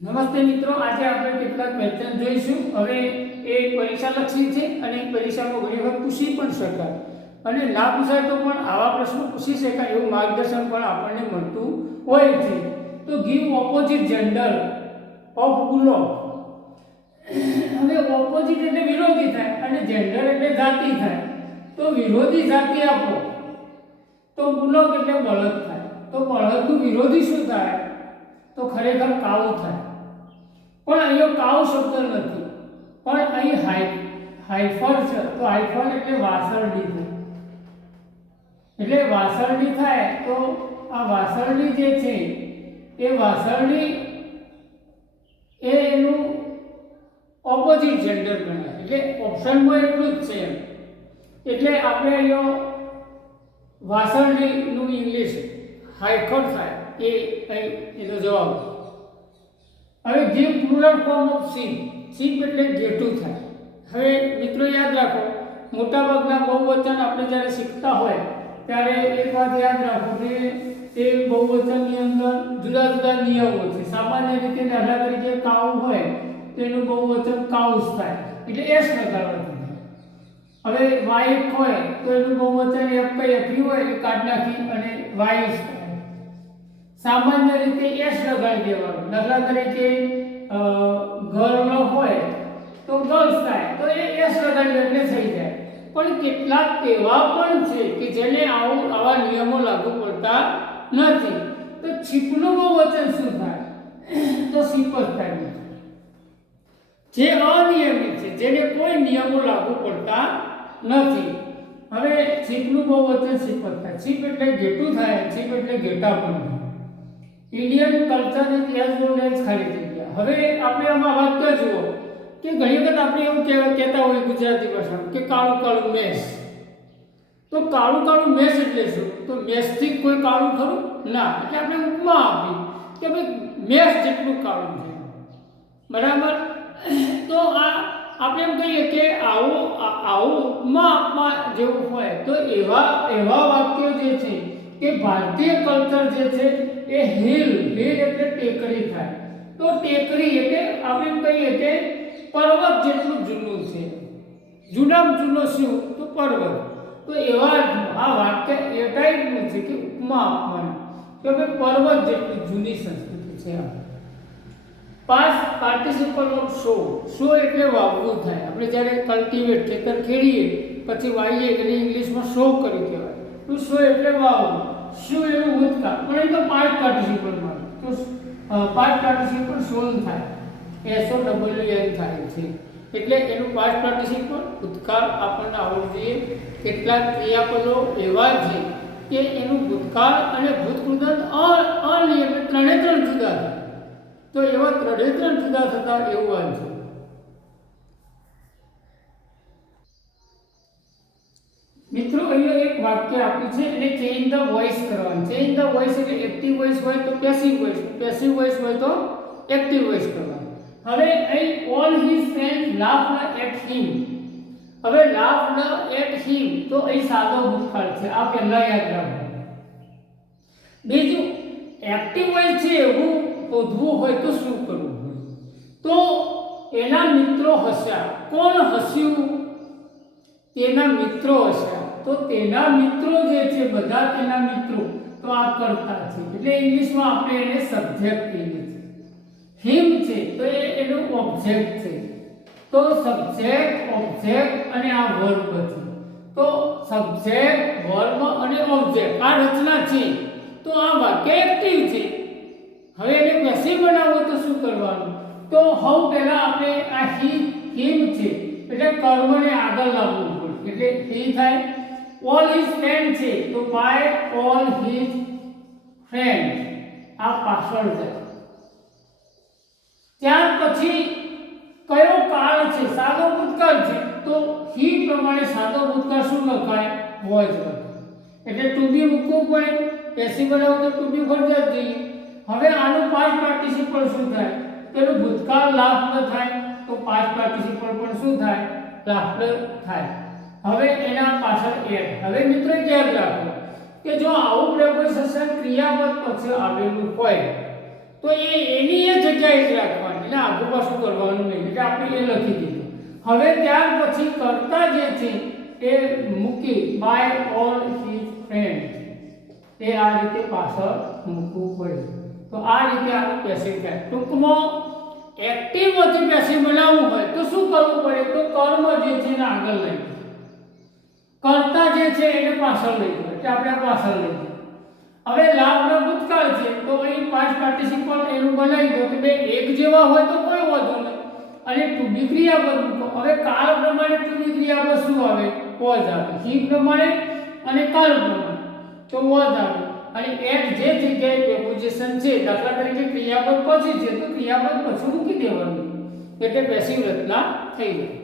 નમસ્તે મિત્રો, આજે આપણે કેટલાક ક્વેશ્ચન જોઈશું. હવે એ પરીક્ષાલક્ષી છે અને પરીક્ષામાં ઘણી વખત પૂછી પણ શકાય અને ના પૂછાય તો પણ આવા પ્રશ્નો પૂછી શકાય એવું માર્ગદર્શન પણ આપણને મળતું હોય છે. તો ગીવ ઓપોઝિટ જેન્ડર ઓફ ગુલાબ. હવે ઓપોઝિટ એટલે વિરોધી થાય અને જેન્ડર એટલે જાતિ થાય. તો વિરોધી જાતિ આપો તો ગુલાબ એટલે બળદ થાય. તો બળદનું વિરોધી શું થાય? તો ખરેખર કાઉ થાય. પણ અહીંયા કાઉ શબ્દ નથી, પણ અહીં હાઇફર છે. તો હાઇફર એટલે વાસરડી થાય. એટલે વાસરડી થાય તો આ વાસરડી જે છે એ વાસરડી એનું ઓપોઝિટ જેન્ડર ગણાય. એટલે ઓપ્શનમાં એટલું જ છે. એટલે આપણે અહીંયા વાસરડીનું ઇંગ્લિશ હાઇફર થાય એ એનો જવાબ. હવે give plural form of sheep. Sheep એટલે ઘેટું થાય. હવે મિત્રો યાદ રાખો, મોટાભાગના બહુવચન આપણે જ્યારે શીખતા હોય ત્યારે એક વાત યાદ રાખો કે તે બહુવચનની અંદર જુદા જુદા નિયમો છે. સામાન્ય રીતે દાખલા તરીકે કાઉ હોય તેનું બહુવચન કાઉસ થાય, એટલે એસ લગાડવાનું. હવે વાઇફ હોય તો એનું બહુવચન એફી હોય એ કાઢ નાખી અને વાઇફ. સામાન્ય રીતે એસ લગાડી દેવાનું. દાખલા તરીકે ગર્લ હોય તો ગર્લ્સ થાય, તો એ એસ લગાડી એટલે થઈ જાય. પણ કેટલાક એવા પણ છે કે જેને આવા નિયમો લાગુ પડતા નથી. તો છીપનું બહુવચન શું થાય? તો છીપ જ થાય. જે અનિયમિત છે, જેને કોઈ નિયમો લાગુ પડતા નથી. હવે છીપનું બહુવચન છીપ જ થાય. છીપ એટલે ઘેટું થાય, છીપ એટલે ઘેટા પણ થાય. Indian culture is as old as ખાલી જગ્યા. હવે આપણે આમાં વાક્ય જુઓ કે ઘણી વખત આપણે એવું કહેતા હોય ગુજરાતી ભાષામાં કે કાળું કાળું મેષ. તો કાળું કાળું મેષ એટલે શું? તો મેષથી કોઈ કાળું ખરું? ના. એટલે આપણે ઉપમા આપી કે ભાઈ મેષ જેટલું કાળું છે. બરાબર? તો આ આપણે એમ કહીએ કે આવું ઉપમા આપવા જેવું હોય તો એવા વાક્યો જે છે કે ભારતીય કલ્ચર જે છે એ હિલ એટલે ટેકરી થાય. તો ટેકરી એટલે આપણે એમ કહીએ કે પર્વત જેટલું જૂનું છે. જૂનામાં જૂનો શું? તો પર્વત. તો એવા આ વાક્ય એ ટાઈપનું છે કે ઉપમા આપવાનું કે ભાઈ પર્વત જેટલી જૂની સંસ્કૃતિ છે. Past participle of sow. Sow એટલે વાવવું થાય. આપણે જ્યારે કલ્ટિવેટ ખેતર ખેડીએ પછી વાવીએ એટલે ઇંગ્લિશમાં શો કરી કહેવાય. તો શો એટલે વાવવું. શું એનું ભૂતકાળ, પણ એ તો પાસ્ટ પાર્ટિસિપલમાં. તો પાસ્ટ પાર્ટિસિપલ શોન થાય, SOWN થાય છે. એટલે એનું પાસ્ટ પાર્ટિસિપલ ભૂતકાળ આપણને આવડવું જોઈએ. કેટલાક ક્રિયાપદો એવા છે કે એનું ભૂતકાળ અને ભૂતકૃદંત અનિયમિત ત્રણે ત્રણ જુદા થાય. તો એવા ત્રણે ત્રણ જુદા થતા એવું વાંચો. મિત્રો અહીંયા એક વાક્ય આપ્યું છે અને ચેન્જ ધ વોઇસ કરવાનું. ચેન્જ ધ વોઇસ એટલે એક્ટિવ વોઇસ હોય તો પેસિવ વોઇસ, પેસિવ વોઇસ હોય તો એક્ટિવ વોઇસ કરવાનું. હવે અહીં all his friends laughed at him. હવે લાફ્ડ એટ હિમ તો અહીં સાદો ભૂતકાળ છે. આ પહેલા યાદ રાખો. બીજું એક્ટિવ વોઇસ છે એવું શોધવું હોય તો શું કરવું? તો એના મિત્રો હસ્યા. કોણ હસ્યું? તેના મિત્રો હસ્યા. તો તેના મિત્રો જે છે બધા તેના મિત્રો, તો આ કર્તા છે. એટલે ઇંગ્લિશમાં આપણે એને સબ્જેક્ટ કહીએ છીએ. હિમ છે તો એનું ઓબ્જેક્ટ છે. તો સબ્જેક્ટ, ઓબ્જેક્ટ અને આ વર્બ છે. તો સબ્જેક્ટ, વર્બ અને ઓબ્જેક્ટ આ રચના છે. તો આ વાક્ય એક્ટિવ છે. હવે એને પેસિવ બનાવવું તો શું કરવાનું? તો હવે પહેલા આપણે આ હિમ છે એટલે કર્મને આગળ લાવવું પડે. એટલે હી થાય. ઓલ હિઝ ફ્રેન્ડ છે તો બાય ઓલ હિઝ ફ્રેન્ડ આ પાછળ જાય. ત્યાર પછી કયો કાળ છે? સાદો ભૂતકાળ છે. તો હી પ્રમાણે સાદો ભૂતકાળ શું લખાય? વોઝ લખાય. એટલે ટુ બી મૂકવું પડે. પેસિવ બનાવો તો ટુ બી ફરજિયાત જોઈએ. હવે આનું પાસ્ટ પાર્ટિસિપલ શું થાય? તેનું ભૂતકાળ લાફ્ડ થાય તો પાસ્ટ પાર્ટિસિપલ પણ શું થાય? લાફ્ડ થાય. હવે એના પાછળ એડ. હવે મિત્રો યાદ રાખો કે જો આવું પ્રેપોઝિશન ક્રિયાપદ પછી આવેલું હોય તો એની એ જગ્યાએ જ રાખવાની, એટલે આગળ પાછું કરવાનું નહીં, એટલે આપણે એ લખી દીધું. હવે ત્યાર પછી કર્તા જે છે એ મૂકી બાય ઓલ હિઝ ફ્રેન્ડ, એ આ રીતે પાછળ મૂકવું પડે. તો આ રીતે આનું પેસિવ થાય. ટૂંકમાં એક્ટિવમાંથી પેસિવ બનાવવું હોય તો શું કરવું પડે? તો કર્મ જે છે એને આગળ લઈ જાય, કર્તા જે છે એને પાછળ લઈ જાય, એટલે આપણે પાછળ લઈ જાય. હવે લાભનો ભૂતકાળ છે તો અહીં પાસ્ટ પાર્ટિસિપલ એનું બનાવી દો કે બે એક જેવા હોય તો કોઈ વાંધો નહીં, અને ટુ બી ક્રિયાપદ મૂકો. હવે કાળ પ્રમાણે ટુ બી ક્રિયાપદ શું આવે? વોઝ આવે. હી પ્રમાણે અને કાળ પ્રમાણે તો વોઝ આવે. અને એટ જે જગ્યાએ પ્રિપોઝિશન છે, દાખલા તરીકે ક્રિયાપદ પછી છે તો ક્રિયાપદ પછી મૂકી દેવાનું, એટલે પેસિવ રચના થઈ જાય.